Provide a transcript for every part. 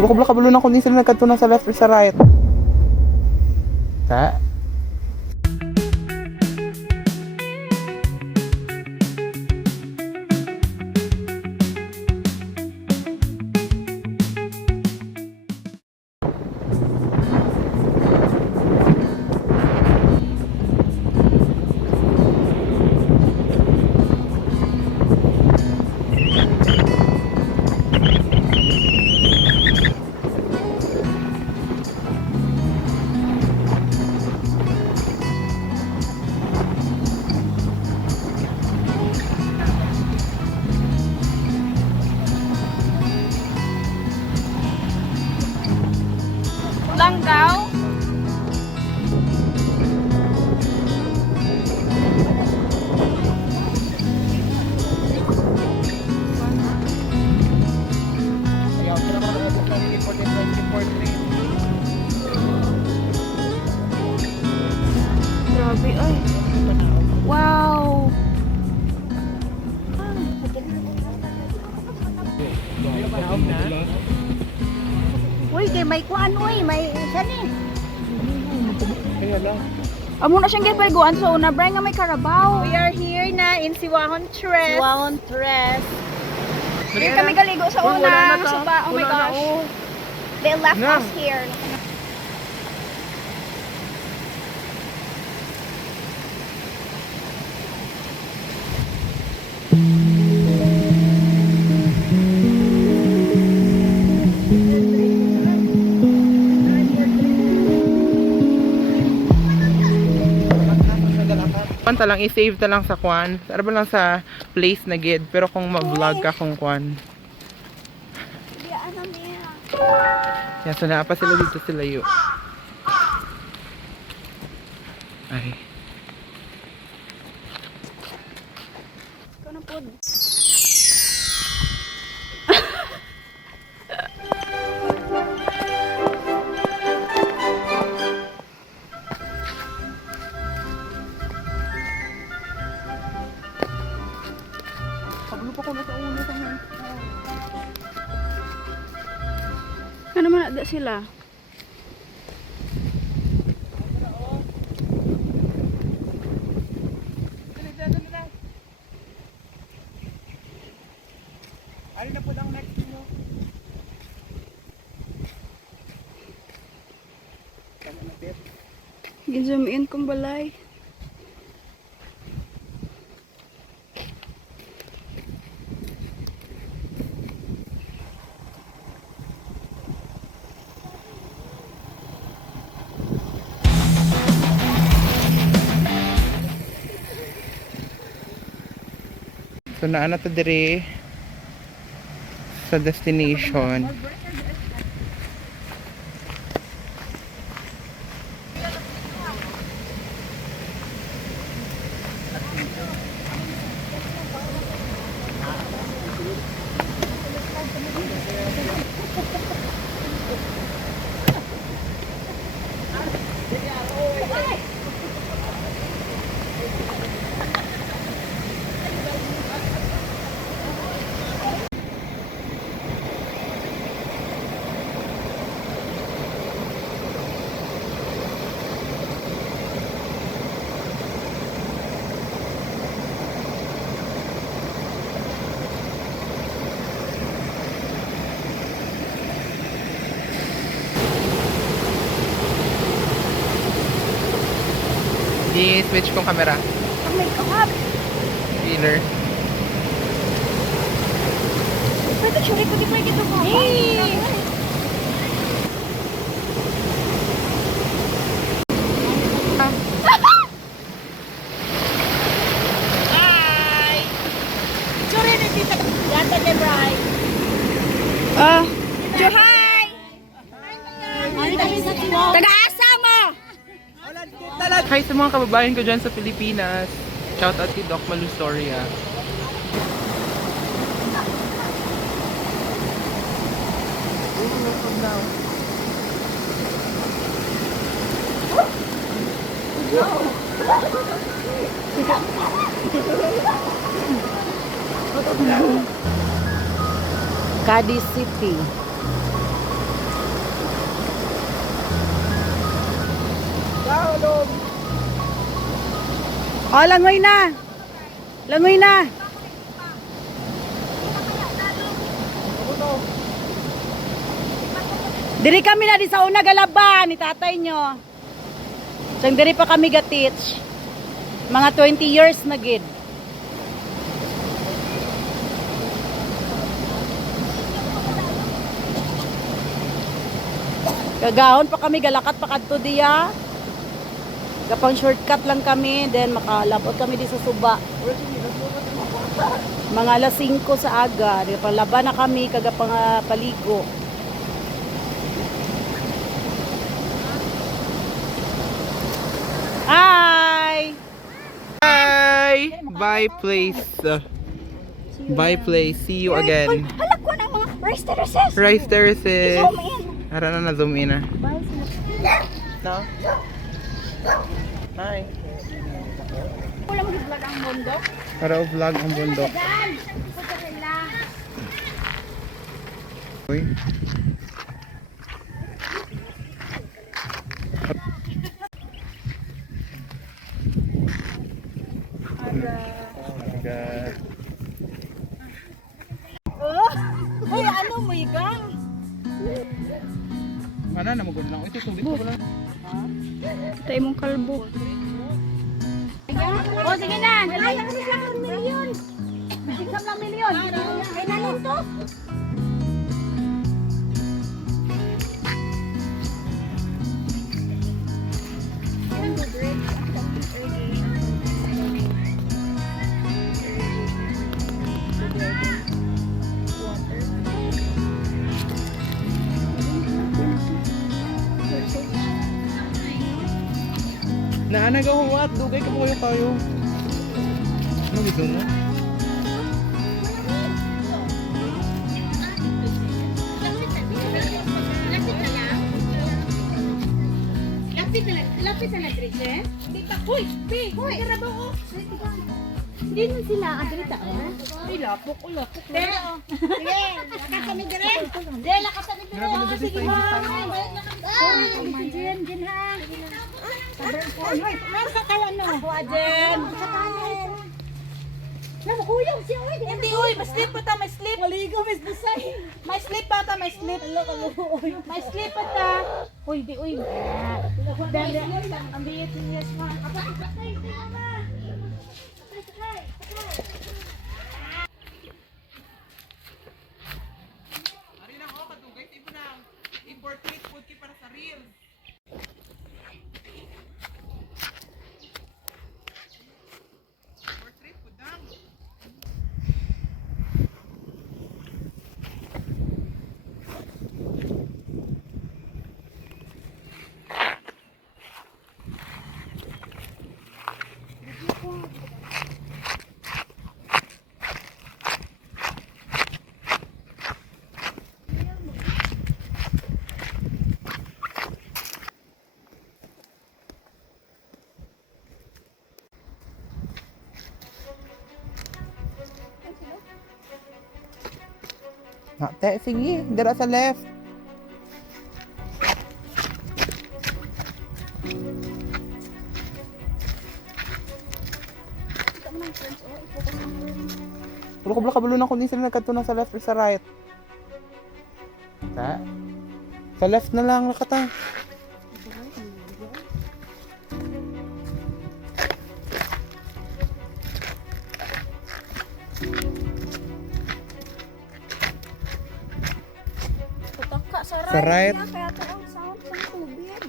Kubla kabalo na kung di sila nagkanto na sa left or sa right. Ta? Langgao. Grabe ay. Wow. Uy, kay may kuan, uy, may isa ni. Amo na siyang gipaliguan sa una, Brian, nga may Carabao. We are here na in Siwahon Tres. Siwahon Tres. Here kami galigo sa una. Sa pa, oh my gosh. They left Na. us here. Ta lang i-save ta lang sa kwan. Ara ba lang sa place na gid pero kung ma-vlog ka kung kwan. Di ano niya. Yan so naa pa sila dito sila yu. Ay. Ikaw na po. Kabalo pa ko na sa una sa hand. Ano man ada sila? Ari na po lang next niyo. Gin-zoom in kong balay. So naa na to dire sa destination. I-switch kong camera. Oh my God. Dealer. Pwede churi ko di pa dito mo. Hi. Churi ni tita. Yata de Bray. Ah, Johay! Ano kami sa tiwo? Taga-asa mo! Hi sa mga kababayan ko dyan sa Pilipinas. Shout out kay Doc Malusoria. Cadiz City. loob. Oh, langoy na. Langoy na. Diri kami na di sa una galaban ni tatay nyo. So, diri pa kami ga-teach. Mga 20 years na gid. Gagahon pa kami, galakat pa kadto diya. Kapang shortcut lang kami, then makalabot kami di sa suba. Mga alas 5 sa aga, di palaba na kami kagapang paligo. Hi! Bye! Bye, place. Bye, place. See you again. Halak ko ng mga rice terraces. Rice terraces. Zoom in. Ara na zoom in na. No? Hi. Wala mo vlog ang bundok. Para vlog ang bundok. Dan, punta sila. Uy. Aga. Uy, ano mo igang? Mana na magod lang. Ito tubig ko lang. Tayo mong kalbo. O, sige na. Ay, ang isang milyon. Isang lang milyon. Ay, nanin to. Naanagahuwat. Dugay ka po kayo tayo. Ano gusto mo? Lapit na Trice. Di pa. Hoy, Pi. Hoy, karabaw. Hindi na sila adrita, oh. Ay, lapok. Sige, lakas kami dire. Hindi, lakas kami dire. Sige, mo. Jen, ha. Hoy, meron ka kaya no? Ako, Jen. Naku, kuyong siya, oy. Hindi, oy. Mas-slip pa ta, mas-slip. Maligo, mas-busay. May-slip pa ta, may-slip. May-slip pa ta. Uy, di, uy. Dali, ang biyet niya sa mga. Apay, mama. Ari na ako kadugay tipo na. I-portrait food ki para sa reels. Portrait food dang. Te, sige, dira sa left. Pulo ko kabalo na kung di sila nagkadto na sa left or sa right. Ta. Sa left na lang nakata. Sa right. Kaya ito ang sound ng tubig.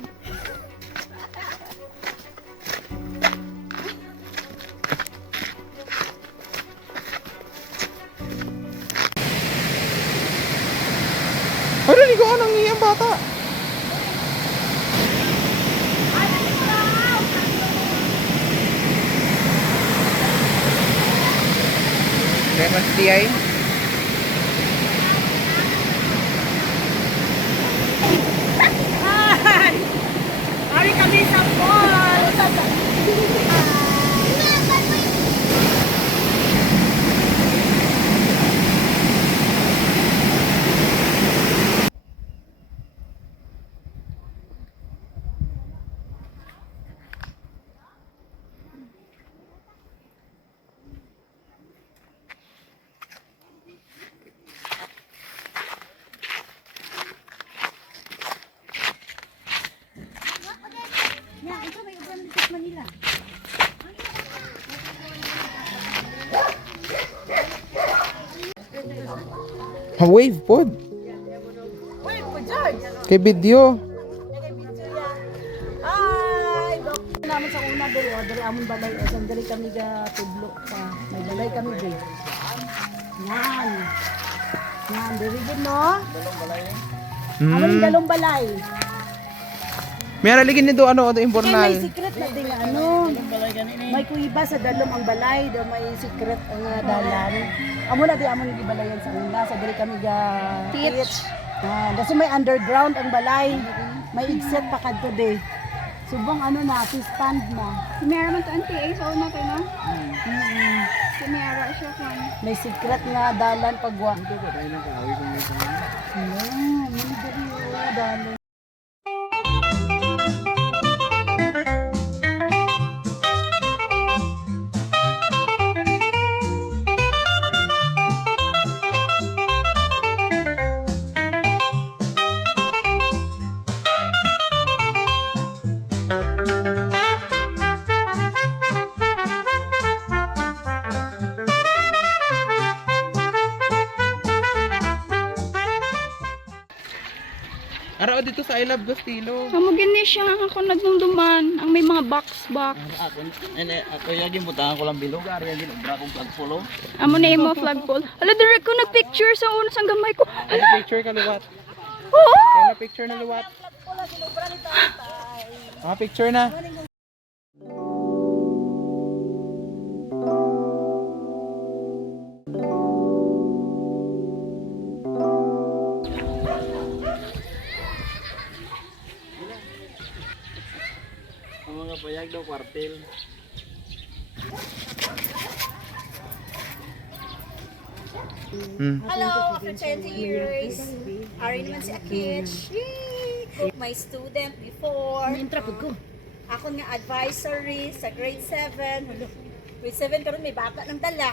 Ay, naligoan ang iyang bata. Lemon tea. Ari kami sa mall. Wave pod. Wait, po, George. Kay video. Ay, naman sa una diri amon balay o sandali kami ga tudlo sa may balay kami diri. Yan. Yan, diri din no. Amon dalong balay. May araligin nito ano o Kaya informal. may secret na din ano. May kuiba sa dalom ang balay, do may secret ang dalan. Amo na di amon gibalayan sa una sa diri kami ga teach. Kasi may underground ang balay. May exit pa kadto de. Subong ano na, fish pond na. Si Mera man to auntie, so na to no? Si Mera siya kan. May secret nga dalan pagwa. May dalan. Araw dito sa I Love Gustilo. Amo gini siya ako nagdumduman ang may mga box. Ako yagin butahan ko lang bilog, ari yagin ubra kong flagpolo. Amo na imo flagpole. Ala direct ko nag-picture sa una sang gamay ko. Ano picture ka luwat? Oo! Kaya na picture na luwat. Picture na. Ang mga payag daw kwartel. Hello, after 20 years, ari naman si Akich. My student before. Ako nga advisory sa grade 7. Grade 7 karon may bata ng dala.